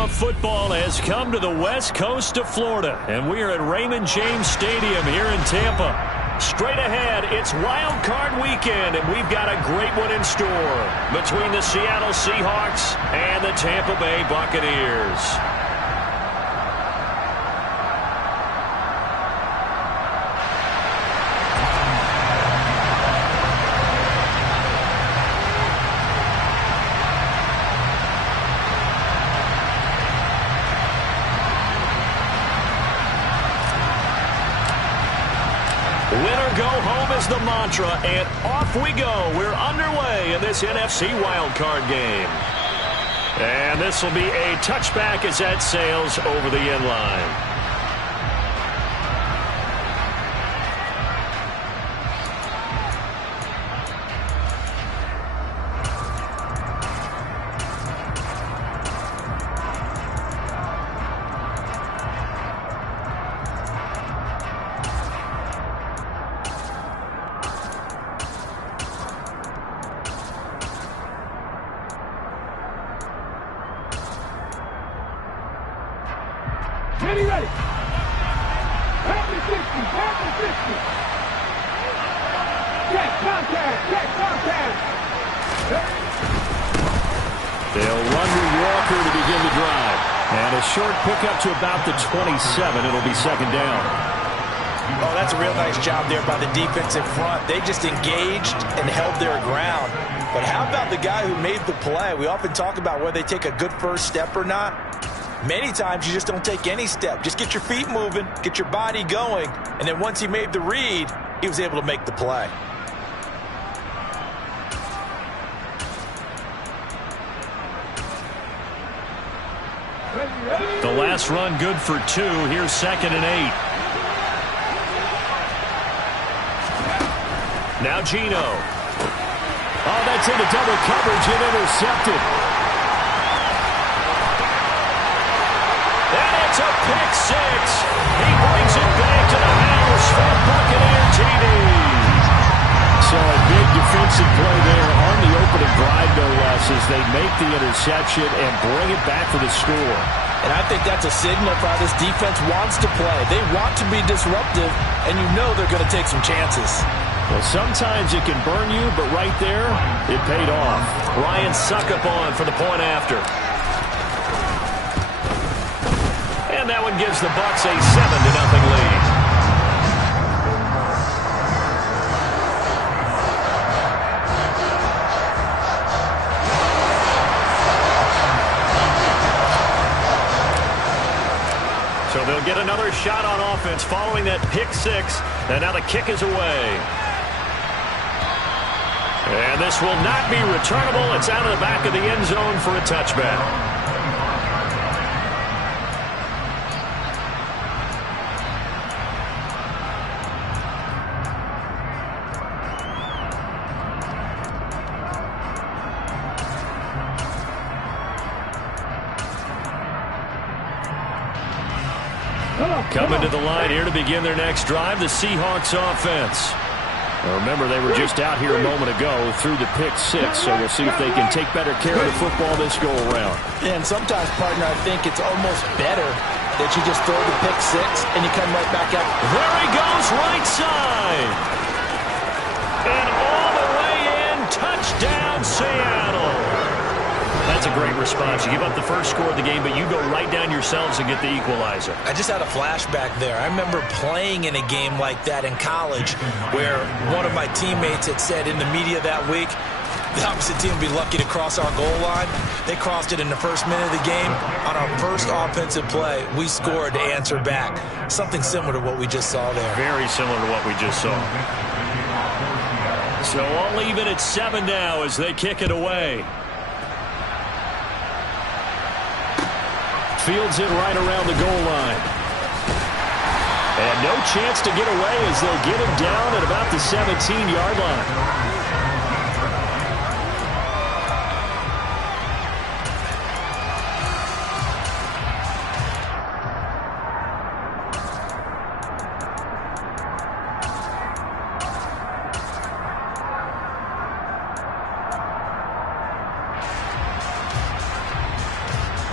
Kickoff football has come to the west coast of Florida, and we are at Raymond James Stadium here in Tampa. Straight ahead, it's Wildcard weekend, and we've got a great one in store between the Seattle Seahawks and the Tampa Bay Buccaneers. Winner go home is the mantra, and off we go. We're underway in this NFC wildcard game. And this will be a touchback as that sails over the end line. Ready. Back to 60. Check contact. They'll run with Walker to begin the drive. And a short pickup to about the 27. It'll be second down. Oh, that's a real nice job there by the defensive front. They just engaged and held their ground. But how about the guy who made the play? We often talk about whether they take a good first step or not. Many times you just don't take any step. Just get your feet moving, get your body going, and then once he made the read, he was able to make the play. The last run good for 2. Here's 2nd and 8. Now Gino. Oh, that's into double coverage and intercepted. And it's a pick 6. He brings it back to the house for Buccaneer TD. So a big defensive play there on the opening drive, no less, as they make the interception and bring it back for the score. And I think that's a signal for how this defense wants to play. They want to be disruptive, and you know they're going to take some chances. Well, sometimes it can burn you, but right there, it paid off. Ryan Suckup on for the point after. And that one gives the Bucs a 7-0 lead. So they'll get another shot on offense following that pick 6. And now the kick is away. And this will not be returnable. It's out of the back of the end zone for a touchback. Coming to the line here to begin their next drive, the Seahawks offense. Now remember, they were just out here a moment ago through the pick 6, so we'll see if they can take better care of the football this go-around. And sometimes, partner, I think it's almost better that you just throw the pick 6 and you come right back out. There he goes, right side. And all the way in, touchdown, Seattle. That's a great response. You give up the first score of the game, but you go right down yourselves and get the equalizer. I just had a flashback there. I remember playing in a game like that in college where one of my teammates had said in the media that week, the opposite team would be lucky to cross our goal line. They crossed it in the first minute of the game. On our first offensive play, we scored to answer back. Something similar to what we just saw there. Very similar to what we just saw. So all even at 7 now as they kick it away. Fields it right around the goal line. And no chance to get away as they'll get him down at about the 17-yard line.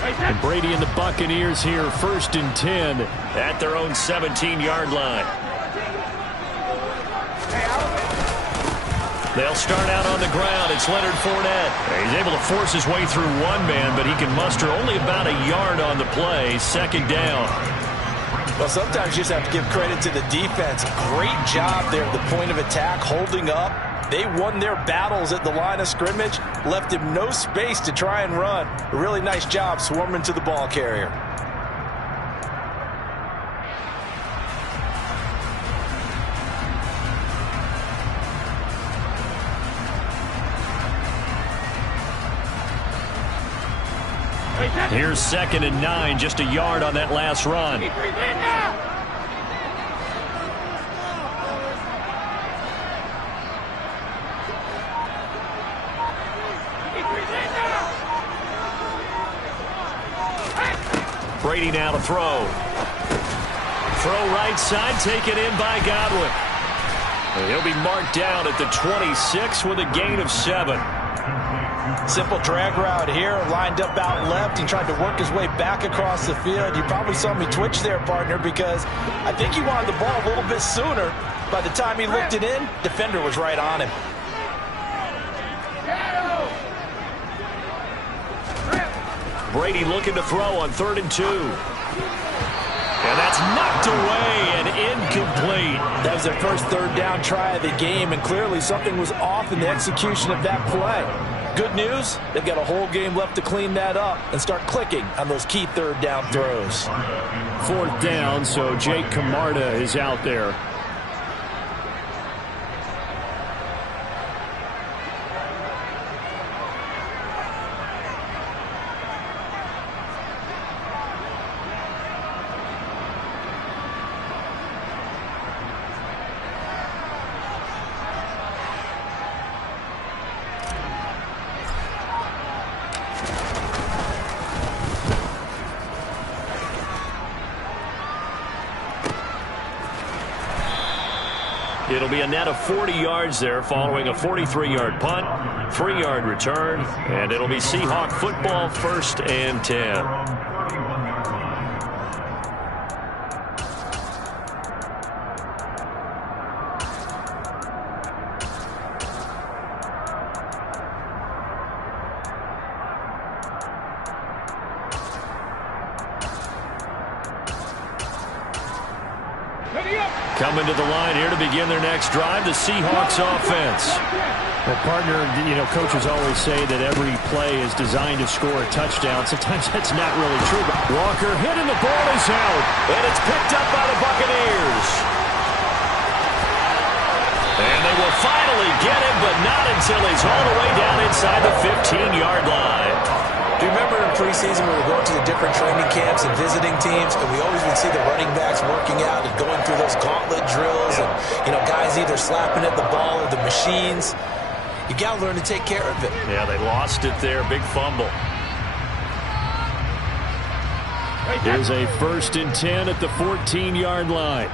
And Brady and the Buccaneers here, 1st and 10 at their own 17-yard line. They'll start out on the ground. It's Leonard Fournette. He's able to force his way through one man, but he can muster only about a yard on the play. 2nd down. Well, sometimes you just have to give credit to the defense. Great job there at the point of attack, holding up. They won their battles at the line of scrimmage, left him no space to try and run. A really nice job swarming to the ball carrier. Here's 2nd and 9, just a yard on that last run. Brady now to throw. Throw right side, taken in by Godwin. He'll be marked down at the 26 with a gain of 7. Simple drag route here, lined up out left. He tried to work his way back across the field. You probably saw me twitch there, partner, because I think he wanted the ball a little bit sooner. By the time he looked it in, defender was right on him. Brady looking to throw on 3rd and 2. And that's knocked away and incomplete. That was their first 3rd down try of the game, and clearly something was off in the execution of that play. Good news, they've got a whole game left to clean that up and start clicking on those key 3rd down throws. 4th down, so Jake Camarda is out there. It'll be a net of 40 yards there following a 43-yard punt, 3-yard return, and it'll be Seahawk football, 1st and 10. Coming to the line here to begin their next drive, the Seahawks offense. Well, partner, coaches always say that every play is designed to score a touchdown. Sometimes that's not really true. But Walker hit and the ball is out. And it's picked up by the Buccaneers. And they will finally get him, but not until he's all the way down inside the 15-yard line. Do you remember in preseason when we were going to the different training camps and visiting teams, and we always would see the running backs working out and going through those gauntlet drills, and guys either slapping at the ball or the machines. You got to learn to take care of it. Yeah, they lost it there. Big fumble. Here's a 1st and 10 at the 14-yard line.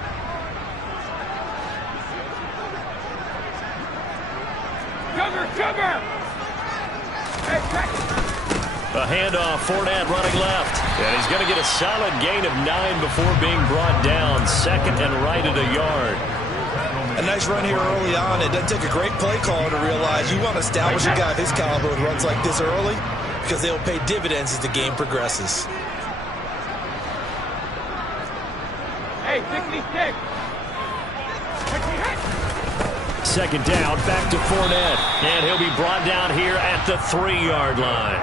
Cover! A handoff, Fournette running left. And he's going to get a solid gain of 9 before being brought down. 2nd and right at a yard. A nice run here early on. It doesn't take a great play caller to realize you want to establish a guy of his caliber with runs like this early, because they'll pay dividends as the game progresses. Hey, 66. 2nd down, back to Fournette. And he'll be brought down here at the 3-yard line.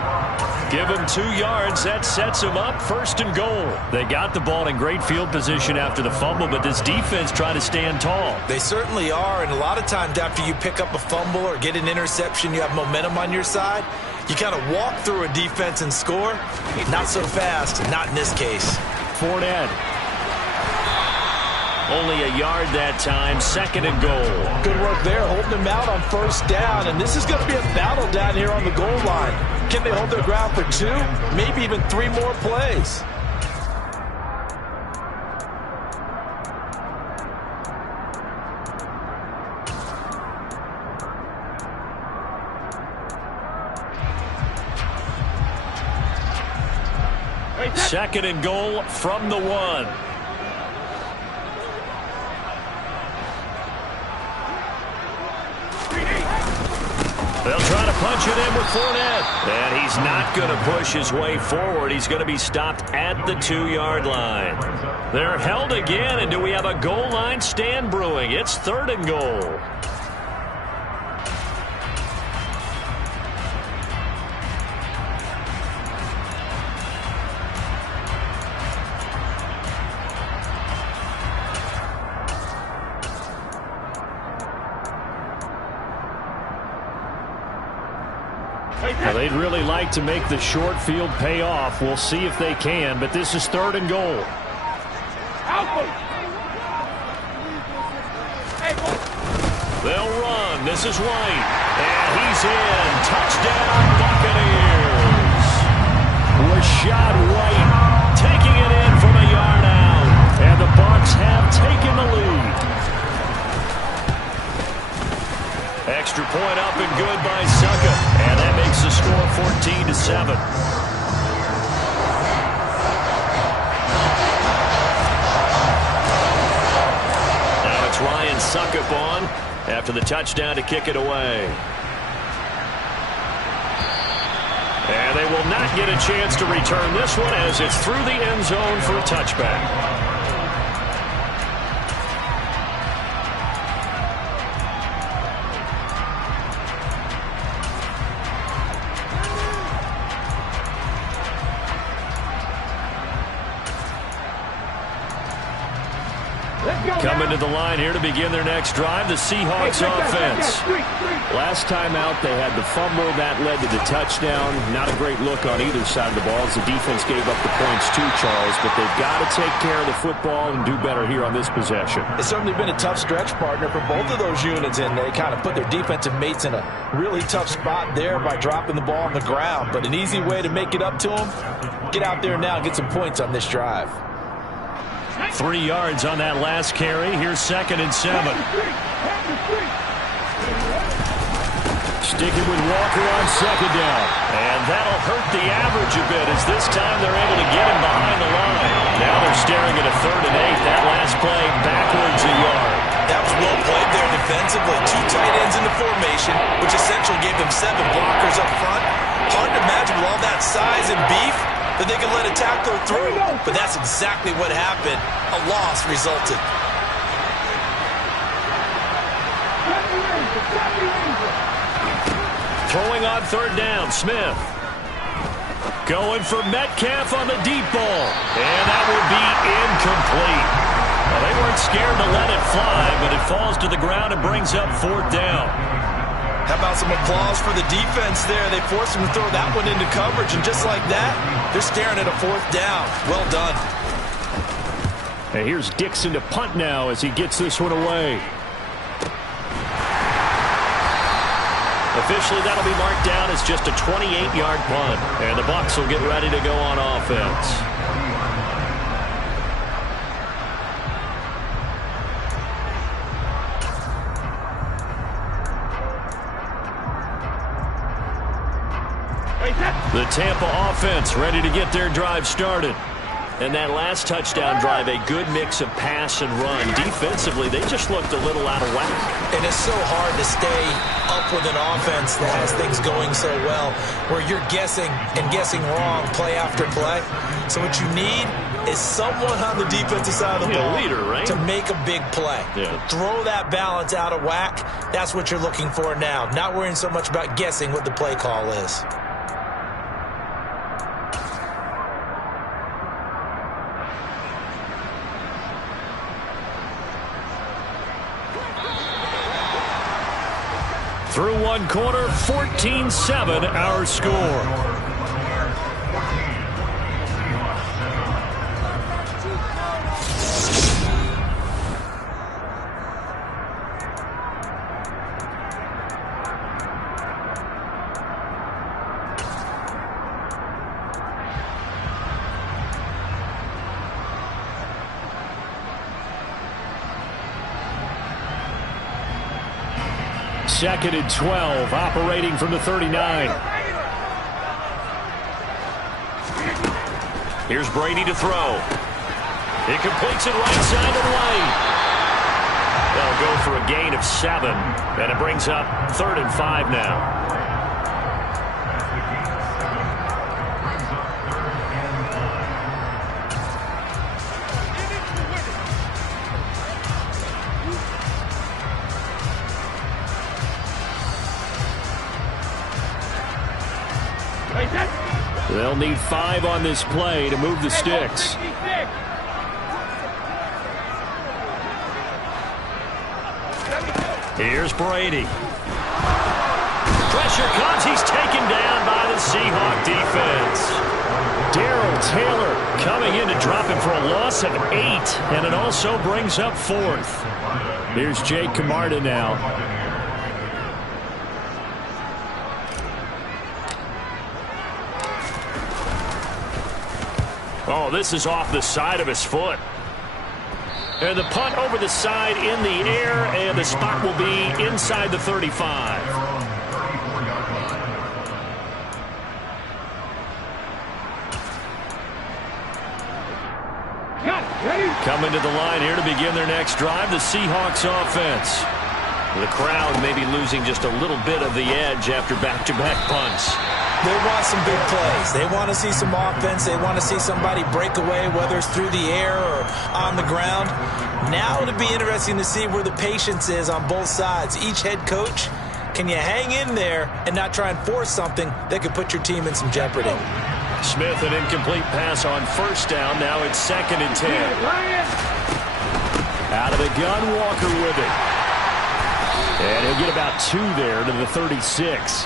Give him 2 yards. That sets him up 1st and goal. They got the ball in great field position after the fumble, but this defense trying to stand tall. They certainly are, and a lot of times after you pick up a fumble or get an interception, you have momentum on your side. You kind of walk through a defense and score. Not so fast, not in this case. Fournette. Only a yard that time, 2nd and goal. Good work there, holding him out on 1st down, and this is going to be a battle down here on the goal line. Can they hold their ground for 2, maybe even 3 more plays? Second and goal from the 1. They'll try to punch it in with Fournette. And he's not going to push his way forward. He's going to be stopped at the 2-yard line. They're held again, and do we have a goal line stand brewing? It's 3rd and goal. Now, they'd really like to make the short field pay off. We'll see if they can, but this is 3rd and goal. They'll run. This is White. And he's in. Touchdown, Buccaneers. Rashad White taking it in from a yard out. And the Bucs have taken the lead. Extra point up and good by Succa. And that makes the score 14-7. Now it's Ryan Suckup on after the touchdown to kick it away. And they will not get a chance to return this one as it's through the end zone for a touchback. Coming to the line here to begin their next drive, the Seahawks offense. Last time out, they had the fumble. That led to the touchdown. Not a great look on either side of the ball as the defense gave up the points too, Charles. But they've got to take care of the football and do better here on this possession. It's certainly been a tough stretch, partner, for both of those units, and they kind of put their defensive mates in a really tough spot there by dropping the ball on the ground. But an easy way to make it up to them, get out there now and get some points on this drive. 3 yards on that last carry. Here's 2nd and 7. Sticking with Walker on 2nd down. And that'll hurt the average a bit as this time they're able to get him behind the line. Now they're staring at a 3rd and 8. That last play backwards a yard. That was well played there defensively. 2 tight ends in the formation, which essentially gave them 7 blockers up front. Hard to imagine with all that size and beef that they could let a tackler through. But that's exactly what happened. A loss resulted. Throwing on 3rd down, Smith. Going for Metcalf on the deep ball. And that will be incomplete. Well, they weren't scared to let it fly, but it falls to the ground and brings up 4th down. How about some applause for the defense there? They forced him to throw that one into coverage, and just like that, they're staring at a 4th down. Well done. And here's Dixon to punt now as he gets this one away. Officially, that'll be marked down as just a 28-yard punt. And the Bucs will get ready to go on offense. The Tampa offense ready to get their drive started. And that last touchdown drive, a good mix of pass and run. Defensively, they just looked a little out of whack. And it's so hard to stay up with an offense that has things going so well, where you're guessing and guessing wrong play after play. So what you need is someone on the defensive side of the ball, leader, right? to make a big play. Yeah. Throw that balance out of whack. That's what you're looking for now. Not worrying so much about guessing what the play call is. Through one quarter, 14-7 our score. Second and 12, operating from the 39. Here's Brady to throw. He completes it right side of the lane. They'll go for a gain of 7, and it brings up 3rd and 5 now. They'll need 5 on this play to move the sticks. Here's Brady. Pressure comes. He's taken down by the Seahawk defense. Darrell Taylor coming in to drop him for a loss of 8, and it also brings up 4th. Here's Jake Camarda now. Oh, this is off the side of his foot. And the punt over the side in the air, and the spot will be inside the 35. Coming to the line here to begin their next drive, the Seahawks offense. The crowd may be losing just a little bit of the edge after back-to-back punts. They want some big plays. They want to see some offense. They want to see somebody break away, whether it's through the air or on the ground. Now it'll be interesting to see where the patience is on both sides. Each head coach, can you hang in there and not try and force something that could put your team in some jeopardy? Smith, an incomplete pass on 1st down. Now it's 2nd and 10. Out of the gun, Walker with it. And he'll get about 2 there to the 36.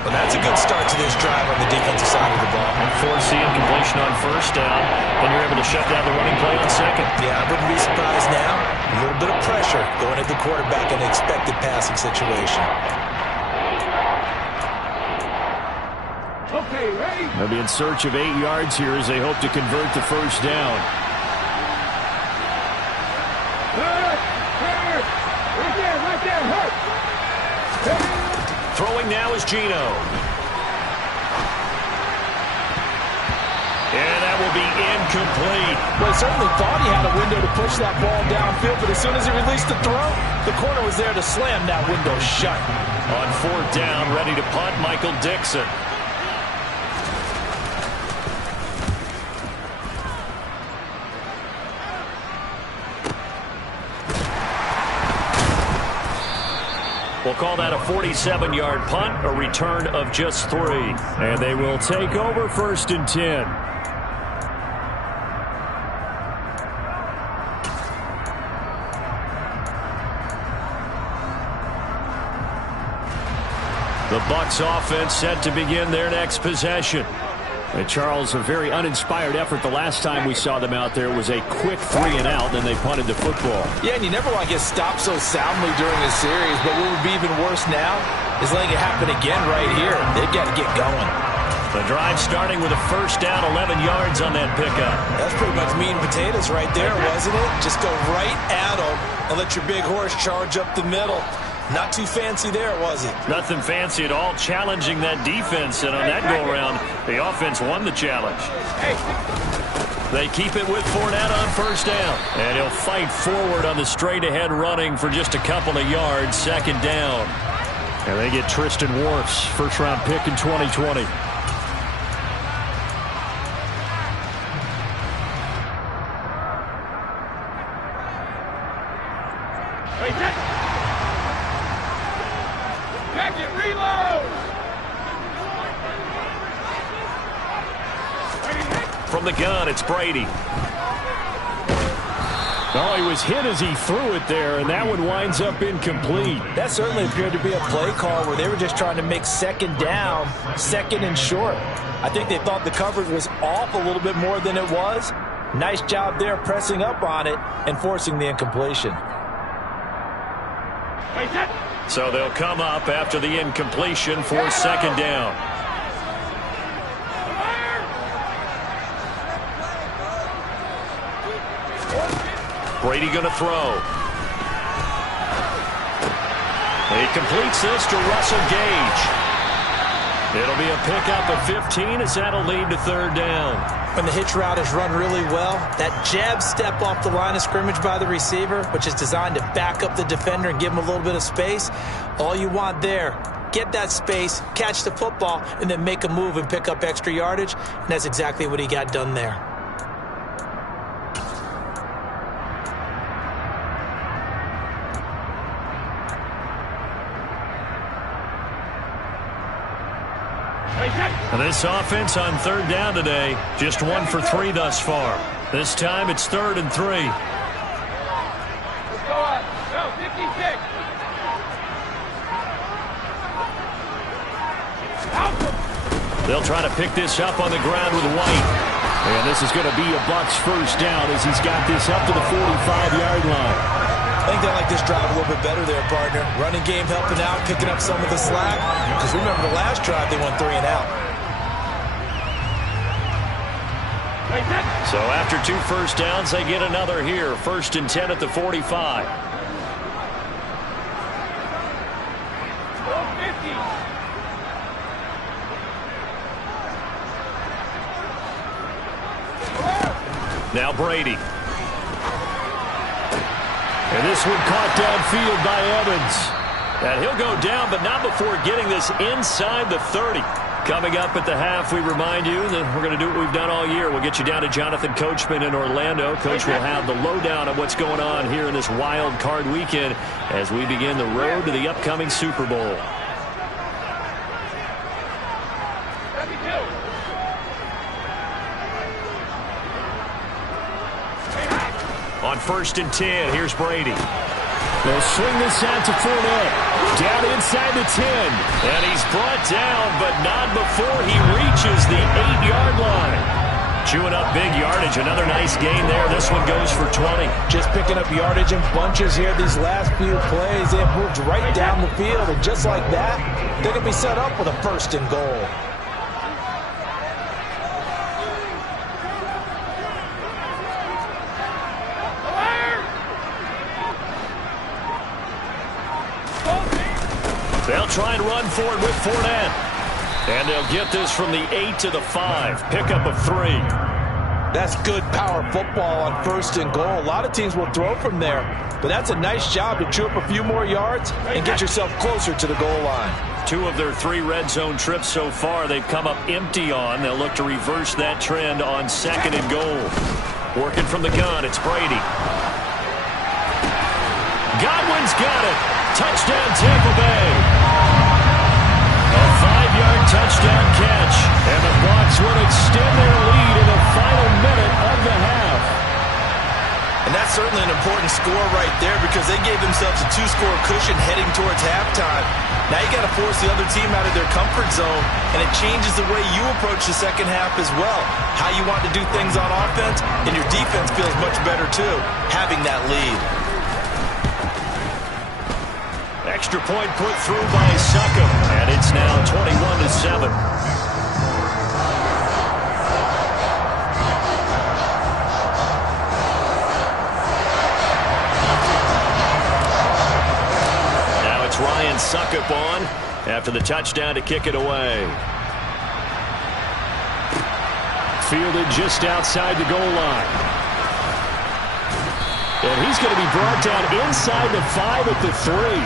Well, that's a good start to this drive on the defensive side of the ball. Force the incompletion on 1st down, and you're able to shut down the running play on 2nd. Yeah, I wouldn't be surprised now. A little bit of pressure going at the quarterback in an expected passing situation. Okay, ready? They'll be in search of 8 yards here as they hope to convert the 1st down. Right there, hurt. Throwing now is Geno. And that will be incomplete. Well, he certainly thought he had a window to push that ball downfield, but as soon as he released the throw, the corner was there to slam that window shut. On 4th down, ready to punt, Michael Dixon. We'll call that a 47-yard punt, a return of just 3. And they will take over 1st and 10. The Bucs offense set to begin their next possession. And Charles, a very uninspired effort the last time we saw them out there was a quick 3 and out, then they punted the football. Yeah, and you never want to get stopped so soundly during a series, but what would be even worse now is letting it happen again right here. They've got to get going. The drive starting with a 1st down, 11 yards on that pickup. That's pretty much meat and potatoes right there, wasn't it? Just go right at them and let your big horse charge up the middle. Not too fancy there, was it? Nothing fancy at all, challenging that defense, and on that go-around, the offense won the challenge. They keep it with Fournette on 1st down, and he'll fight forward on the straight-ahead running for just a couple of yards, 2nd down. And they get Tristan Wirfs, first-round pick in 2020. From the gun, it's Brady. Oh, he was hit as he threw it there, and that one winds up incomplete. That certainly appeared to be a play call where they were just trying to make 2nd down, 2nd and short. I think they thought the coverage was off a little bit more than it was. Nice job there pressing up on it and forcing the incompletion. So they'll come up after the incompletion for 2nd down. Brady going to throw. He completes this to Russell Gage. It'll be a pickup of 15 as that'll lead to 3rd down. When the hitch route is run really well, that jab step off the line of scrimmage by the receiver, which is designed to back up the defender and give him a little bit of space, all you want there, get that space, catch the football, and then make a move and pick up extra yardage, and that's exactly what he got done there. This offense on third down today, just 1 for 3 thus far. This time it's 3rd and 3. Let's go up. Go, 56. They'll try to pick this up on the ground with White. And this is going to be a Bucs first down as he's got this up to the 45-yard line. I think they like this drive a little bit better there, partner. Running game helping out, picking up some of the slack. Because remember the last drive, they went 3 and out. So after 2 first downs, they get another here. 1st and 10 at the 45. Now Brady. And this one caught downfield by Evans. And he'll go down, but not before getting this inside the 30. Coming up at the half, we remind you that we're going to do what we've done all year. We'll get you down to Jonathan Coachman in Orlando. Coach will have the lowdown of what's going on here in this wild card weekend as we begin the road to the upcoming Super Bowl. On 1st and 10, here's Brady. They'll swing this out to Fournette. Down inside the 10. And he's brought down, but not before he reaches the 8-yard line. Chewing up big yardage. Another nice gain there. This one goes for 20. Just picking up yardage in bunches here these last few plays. They have moved right down the field. And just like that, they're going to be set up with a 1st and goal. They'll try and run for it with Fournette. And they'll get this from the 8 to the 5. Pickup of 3. That's good power football on 1st and goal. A lot of teams will throw from there. But that's a nice job to chew up a few more yards and get yourself closer to the goal line. 2 of their 3 red zone trips so far they've come up empty on. They'll look to reverse that trend on 2nd and goal. Working from the gun, it's Brady. Godwin's got it. Touchdown, Tampa Bay. A 5-yard touchdown catch. And the Bucs will extend their lead in the final minute of the half. And that's certainly an important score right there because they gave themselves a 2-score cushion heading towards halftime. Now you got to force the other team out of their comfort zone, and it changes the way you approach the second half as well. How you want to do things on offense, and your defense feels much better too, having that lead. Extra point put through by Suckup, and it's now 21-7. Now it's Ryan Suckup on after the touchdown to kick it away. Fielded just outside the goal line. And he's going to be brought down inside the 5 at the 3.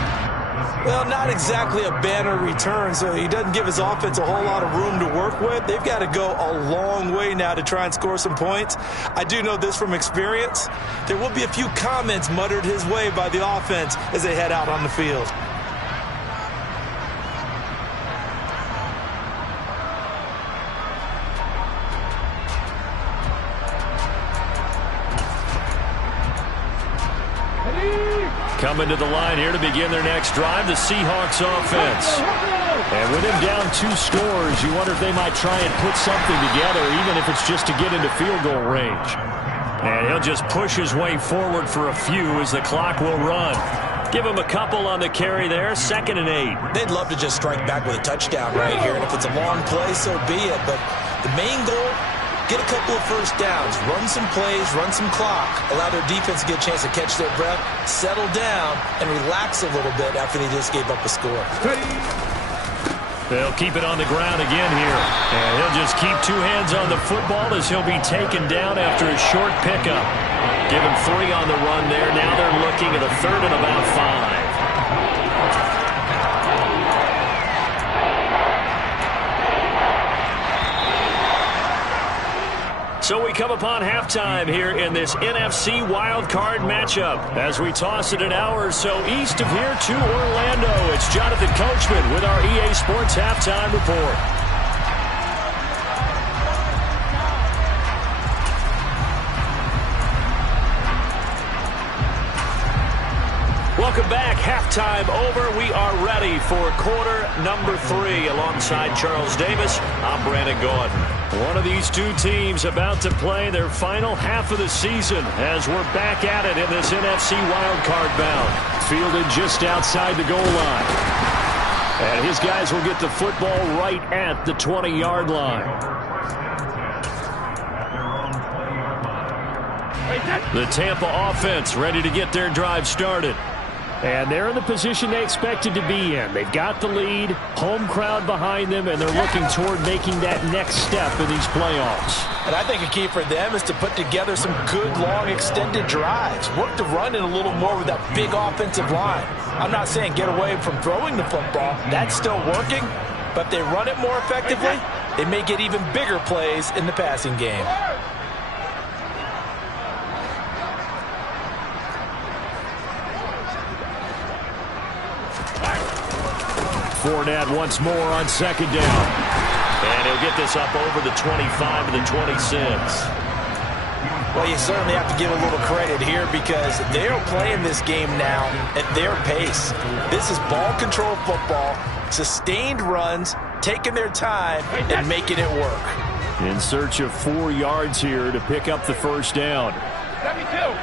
Well, not exactly a banner return, so he doesn't give his offense a whole lot of room to work with. They've got to go a long way now to try and score some points. I do know this from experience. There will be a few comments muttered his way by the offense as they head out on the field. Coming to the line here to begin their next drive, the Seahawks offense. And with him down 2 scores, you wonder if they might try and put something together, even if it's just to get into field goal range. And he'll just push his way forward for a few as the clock will run. Give him a couple on the carry there, 2nd and 8. They'd love to just strike back with a touchdown right here, and if it's a long play, so be it. But the main goal, get a couple of first downs, run some plays, run some clock, allow their defense to get a chance to catch their breath, settle down, and relax a little bit after they just gave up a score. They'll keep it on the ground again here. And he'll just keep two hands on the football as he'll be taken down after a short pickup. Given 3 on the run there. Now they're looking at a 3rd and about 5. So we come upon halftime here in this NFC Wildcard matchup. As we toss it an hour or so east of here to Orlando, it's Jonathan Coachman with our EA Sports Halftime Report. Welcome back. Halftime over. We are ready for quarter number 3. Alongside Charles Davis, I'm Brandon Gordon. One of these two teams about to play their final half of the season as we're back at it in this NFC wildcard bout. Fielded just outside the goal line. And his guys will get the football right at the 20-yard line. The Tampa offense ready to get their drive started. And they're in the position they expected to be in. They've got the lead, home crowd behind them, and they're looking toward making that next step in these playoffs. And I think a key for them is to put together some good, long, extended drives. Work the run in a little more with that big offensive line. I'm not saying get away from throwing the football. That's still working. But if they run it more effectively, they may get even bigger plays in the passing game. Fournette once more on 2nd down. And he'll get this up over the 25 to the 26. Well, you certainly have to give a little credit here because they're playing this game now at their pace. This is ball control football, sustained runs, taking their time, and making it work. In search of 4 yards here to pick up the first down. 72.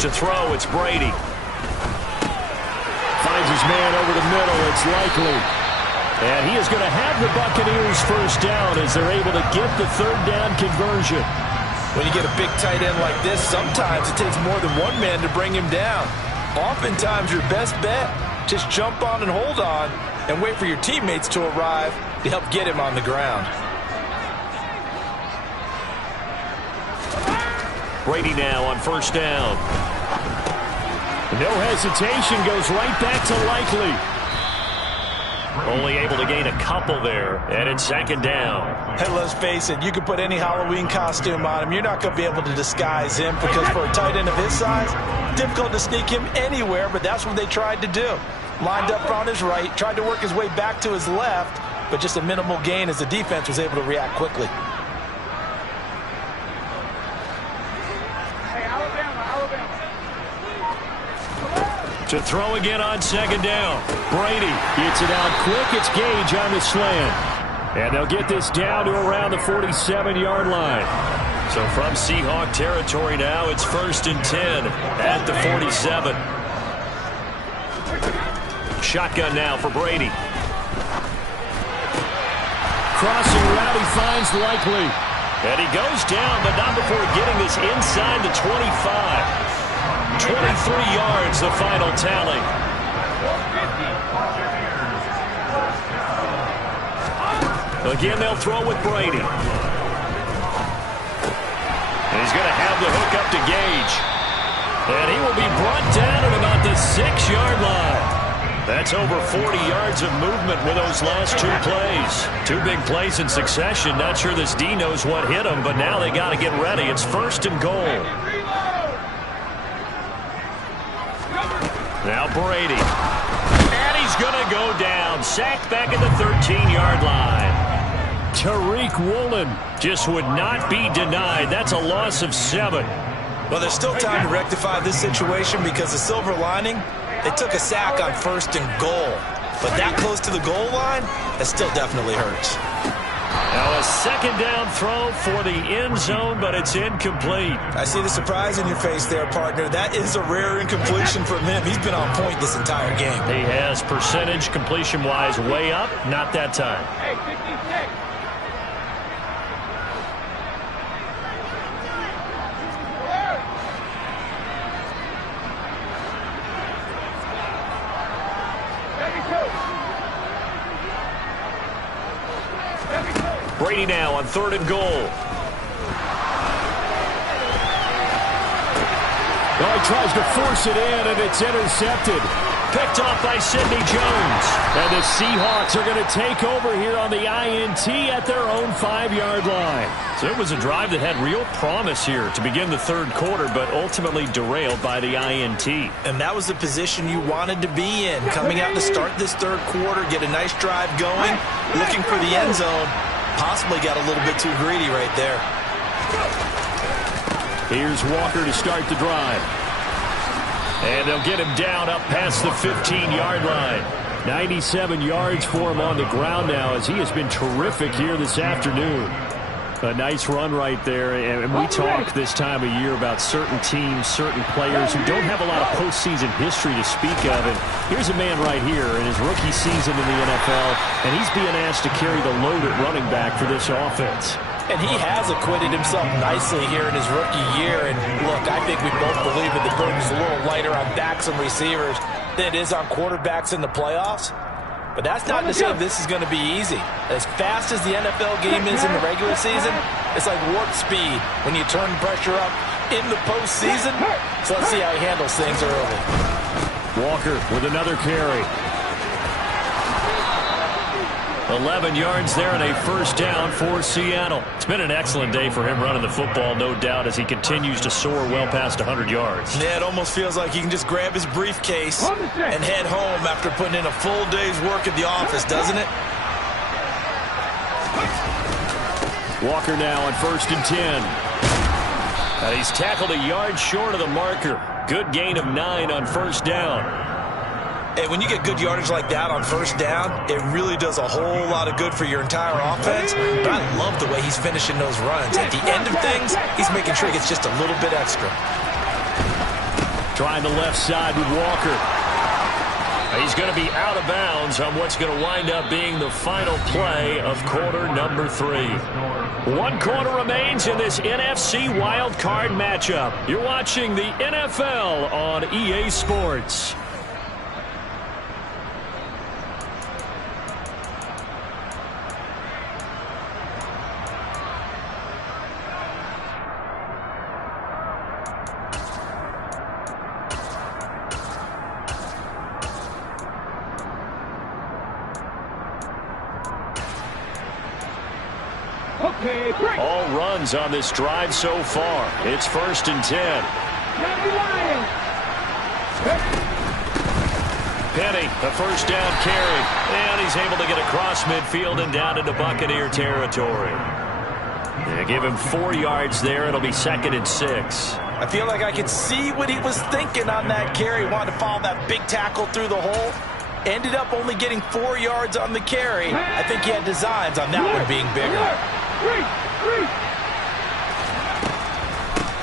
To throw, it's Brady. Finds his man over the middle. It's Likely. And he is going to have the Buccaneers first down as they're able to get the 3rd down conversion. When you get a big tight end like this, sometimes it takes more than one man to bring him down. Oftentimes, your best bet, just jump on and hold on and wait for your teammates to arrive to help get him on the ground. Brady now on first down. No hesitation, goes right back to Likely. Only able to gain a couple there, and it's 2nd down. Hey, let's face it, you can put any Halloween costume on him. You're not going to be able to disguise him because for a tight end of his size, difficult to sneak him anywhere, but that's what they tried to do. Lined up on his right, tried to work his way back to his left, but just a minimal gain as the defense was able to react quickly. To throw again on 2nd down. Brady gets it out quick. It's Gage on the slant. And they'll get this down to around the 47-yard line. So from Seahawk territory now, it's 1st and 10 at the 47. Shotgun now for Brady. Crossing route, he finds Likely. And he goes down, but not before getting this inside the 25. 23 yards, the final tally. Again, they'll throw with Brady. And he's going to have the hook up to Gage. And he will be brought down at about the 6-yard line. That's over 40 yards of movement with those last 2 plays. 2 big plays in succession. Not sure this D knows what hit him, but now they got to get ready. It's 1st and goal. Now Brady. And he's going to go down. Sacked back at the 13-yard line. Tariq Woolen just would not be denied. That's a loss of 7. Well, there's still time to rectify this situation because the silver lining, they took a sack on 1st and goal. But that close to the goal line, that still definitely hurts. Now a 2nd down throw for the end zone, but it's incomplete. I see the surprise in your face there, partner. That is a rare incompletion from him. He's been on point this entire game. He has percentage completion-wise way up. Not that time. Hey, 56. Brady now on 3rd and goal. Oh, he tries to force it in, and it's intercepted. Picked off by Sidney Jones. And the Seahawks are going to take over here on the INT at their own 5-yard line. So it was a drive that had real promise here to begin the 3rd quarter, but ultimately derailed by the INT. And that was the position you wanted to be in. Coming out to start this 3rd quarter, get a nice drive going, looking for the end zone. Possibly got a little bit too greedy right there. Here's Walker to start the drive. And they'll get him down up past the 15-yard line. 97 yards for him on the ground now, as he has been terrific here this afternoon. A nice run right there. And we talk this time of year about certain teams, certain players who don't have a lot of postseason history to speak of. And here's a man right here in his rookie season in the NFL, and he's being asked to carry the load at running back for this offense. And he has acquitted himself nicely here in his rookie year. And look, I think we both believe that the burden's a little lighter on backs and receivers than it is on quarterbacks in the playoffs. But that's not to say this is going to be easy. As fast as the NFL game is in the regular season, it's like warp speed when you turn pressure up in the postseason. So let's see how he handles things early. Walker with another carry. 11 yards there and a 1st down for Seattle. It's been an excellent day for him running the football, no doubt, as he continues to soar well past 100 yards. Yeah, it almost feels like he can just grab his briefcase and head home after putting in a full day's work at the office, doesn't it? Walker now on 1st and 10. He's tackled a yard short of the marker. Good gain of 9 on 1st down. And when you get good yardage like that on 1st down, it really does a whole lot of good for your entire offense. But I love the way he's finishing those runs. At the end of things, he's making sure he gets just a little bit extra. Trying the left side with Walker. He's going to be out of bounds on what's going to wind up being the final play of quarter number 3. 1 quarter remains in this NFC Wildcard matchup. You're watching the NFL on EA Sports. All runs on this drive so far. It's 1st and 10. Penny, a 1st down carry. And he's able to get across midfield and down into Buccaneer territory. They give him 4 yards there. It'll be 2nd and 6. I feel like I could see what he was thinking on that carry. Wanted to follow that big tackle through the hole. Ended up only getting 4 yards on the carry. I think he had designs on that one being bigger.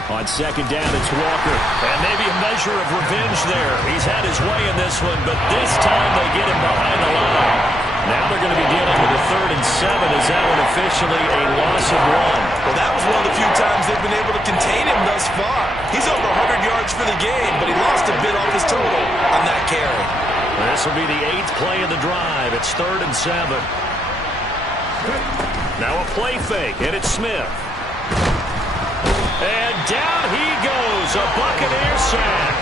On 2nd down, it's Walker. And maybe a measure of revenge there. He's had his way in this one, but this time they get him behind the line. Now they're going to be dealing with a 3rd and 7. Is that one officially a loss of 1? Well, that was one of the few times they've been able to contain him thus far. He's over 100 yards for the game, but he lost a bit off his total on that carry. This will be the 8th play of the drive. It's 3rd and 7. Now a play fake, and it's Smith. And down he goes, a Buccaneer sack.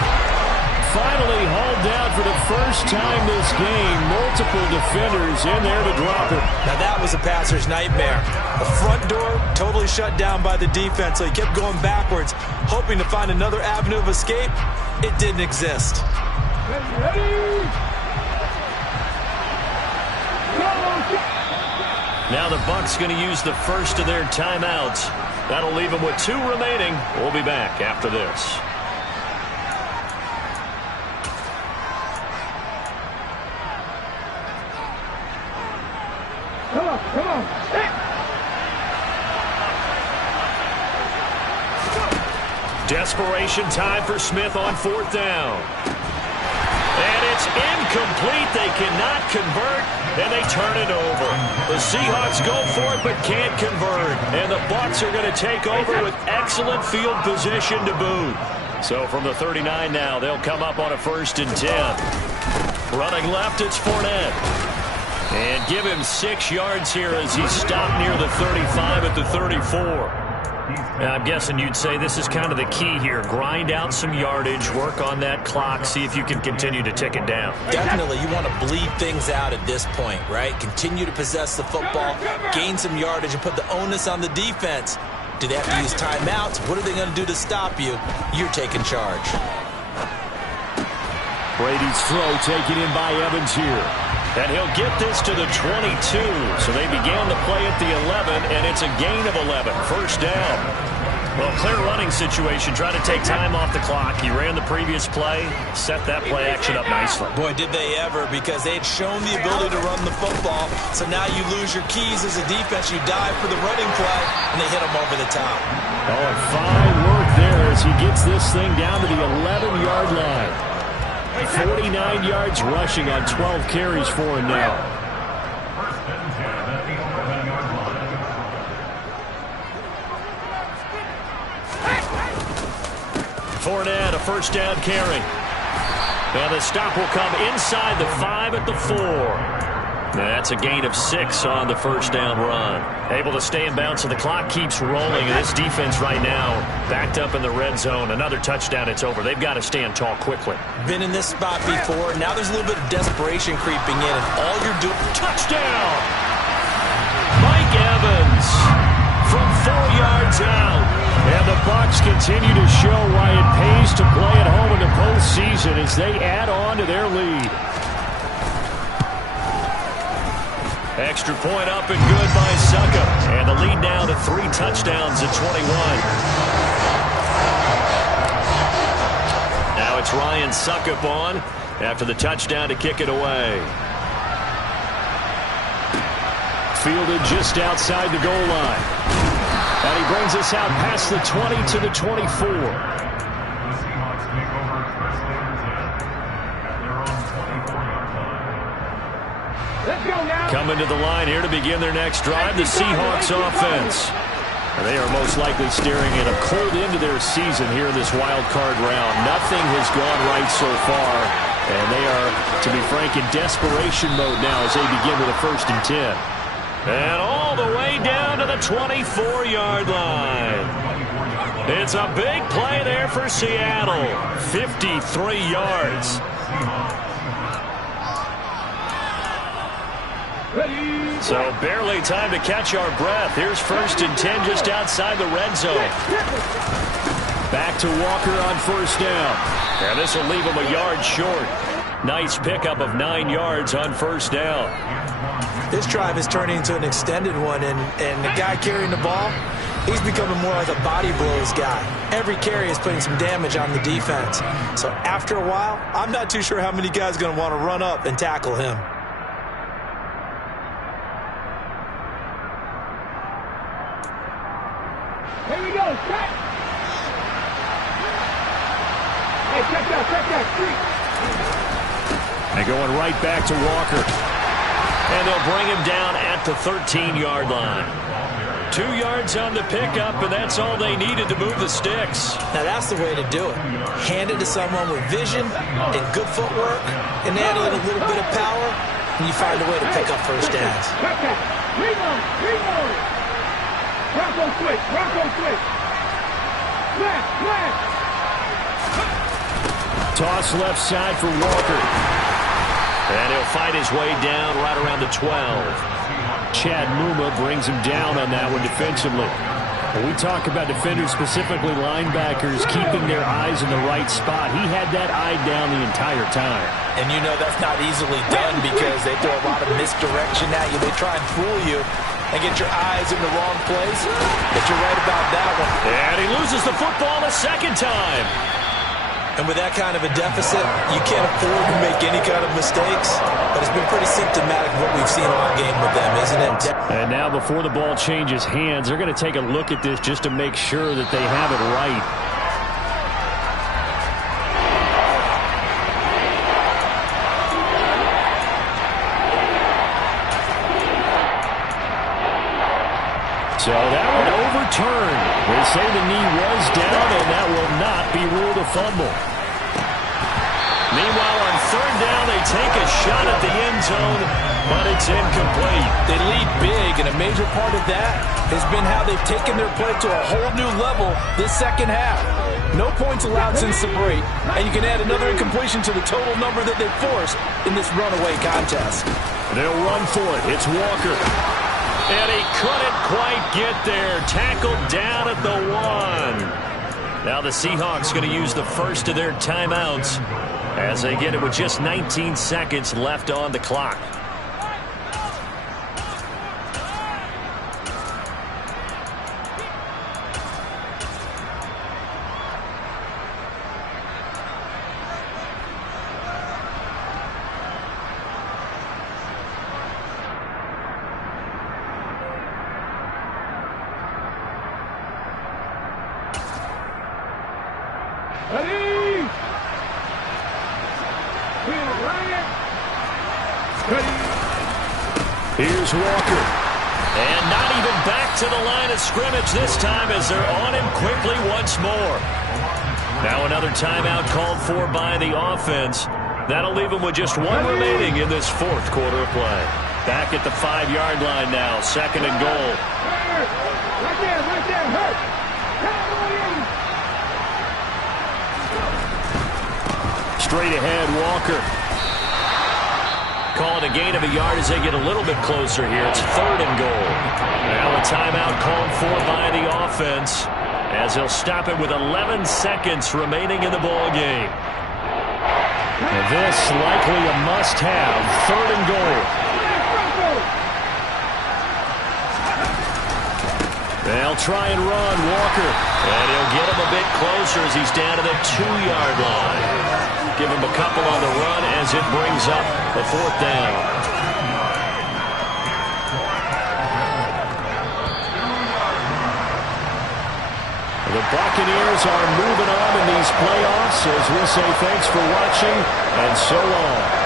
Finally hauled down for the first time this game. Multiple defenders in there to drop it. Now that was a passer's nightmare. The front door totally shut down by the defense, so he kept going backwards, hoping to find another avenue of escape. It didn't exist. Now the Bucs going to use the first of their timeouts. That'll leave them with 2 remaining. We'll be back after this. Come on. Desperation time for Smith on 4th down. And it's incomplete. They cannot convert, and they turn it over. The Seahawks go for it but can't convert. And the Bucs are going to take over with excellent field position to boot. So from the 39 now, they'll come up on a 1st and 10. Running left, it's Fournette. And give him 6 yards here as he stopped near the 35 at the 34. And I'm guessing you'd say this is kind of the key here. Grind out some yardage, work on that clock, see if you can continue to tick it down. Definitely, you want to bleed things out at this point, right? Continue to possess the football, gain some yardage, and put the onus on the defense. Do they have to use timeouts? What are they going to do to stop you? You're taking charge. Brady's throw taken in by Evans here. And he'll get this to the 22. So they began the play at the 11, and it's a gain of 11. First down. Well, clear running situation. Trying to take time off the clock. He ran the previous play, set that play action up nicely. Boy, did they ever, because they had shown the ability to run the football. So now you lose your keys as a defense. You dive for the running play, and they hit them over the top. Oh, and fine work there as he gets this thing down to the 11-yard line. 49 yards rushing on 12 carries for him now. Fournette, a first down carry. And the stop will come inside the 5 at the 4. That's a gain of 6 on the first down run. Able to stay in bounds, so the clock keeps rolling. And this defense right now backed up in the red zone. Another touchdown, it's over. They've got to stand tall quickly. Been in this spot before. Now there's a little bit of desperation creeping in, and all you're doing... Touchdown! Mike Evans from 4 yards out. And the Bucs continue to show why it pays to play at home in the postseason as they add on to their lead. Extra point up and good by Suckup. And the lead now to 3 touchdowns at 21. Now it's Ryan Suckup on after the touchdown to kick it away. Fielded just outside the goal line. And he brings us out past the 20 to the 24. Coming to the line here to begin their next drive, the Seahawks offense. And they are most likely staring at a cold end to their season here in this wild card round. Nothing has gone right so far, and they are, to be frank, in desperation mode now as they begin with a 1st and 10. And all the way down to the 24-yard line. It's a big play there for Seattle. 53 yards. So barely time to catch our breath. Here's 1st and 10 just outside the red zone. Back to Walker on 1st down. And this will leave him a yard short. Nice pickup of 9 yards on 1st down. This drive is turning into an extended one, and the guy carrying the ball, he's becoming more like a body blows guy. Every carry is putting some damage on the defense. So after a while, I'm not too sure how many guys are going to want to run up and tackle him. Here we go, check. Hey, check that street. And going right back to Walker. And they'll bring him down at the 13-yard line. 2 yards on the pickup, and that's all they needed to move the sticks. Now that's the way to do it. Hand it to someone with vision and good footwork, and add a little bit of power, and you find a way to pick up 1st downs. Check that. Reload. Bronco switch. Flash. Toss left side for Walker. And he'll fight his way down right around the 12. Chad Muma brings him down on that one defensively. When we talk about defenders, specifically linebackers, keeping their eyes in the right spot, he had that eye down the entire time. And you know that's not easily done because they throw a lot of misdirection at you. They try and fool you and get your eyes in the wrong place. But you're right about that one. And he loses the football a 2nd time. And with that kind of a deficit, you can't afford to make any kind of mistakes. But it's been pretty symptomatic of what we've seen all game with them, isn't it? And now before the ball changes hands, they're going to take a look at this just to make sure that they have it right. So that one overturned. They say the knee was down, and that will not be ruled a fumble. Meanwhile, on 3rd down, they take a shot at the end zone. but it's incomplete. They lead big, and a major part of that has been how they've taken their play to a whole new level this second half. No points allowed since the break, and you can add another incompletion to the total number that they forced in this runaway contest. They'll run for it. It's Walker. And he couldn't quite get there. Tackled down at the 1. Now the Seahawks going to use the first of their timeouts as they get it with just 19 seconds left on the clock. Ready? Here's Walker. And not even back to the line of scrimmage this time as they're on him quickly once more. Now another timeout called for by the offense. That'll leave him with just one remaining in this fourth quarter of play. Back at the 5-yard line now, 2nd and goal. Right there, hurt. Straight ahead, Walker. Calling a gain of a yard as they get a little bit closer here. It's 3rd and goal. Now a timeout called for by the offense as they'll stop it with 11 seconds remaining in the ball game. And this likely a must-have. 3rd and goal. They'll try and run Walker. And he'll get him a bit closer as he's down to the 2-yard line. Give him a couple on the run as it brings up the 4th down. The Buccaneers are moving on in these playoffs as we say thanks for watching and so long.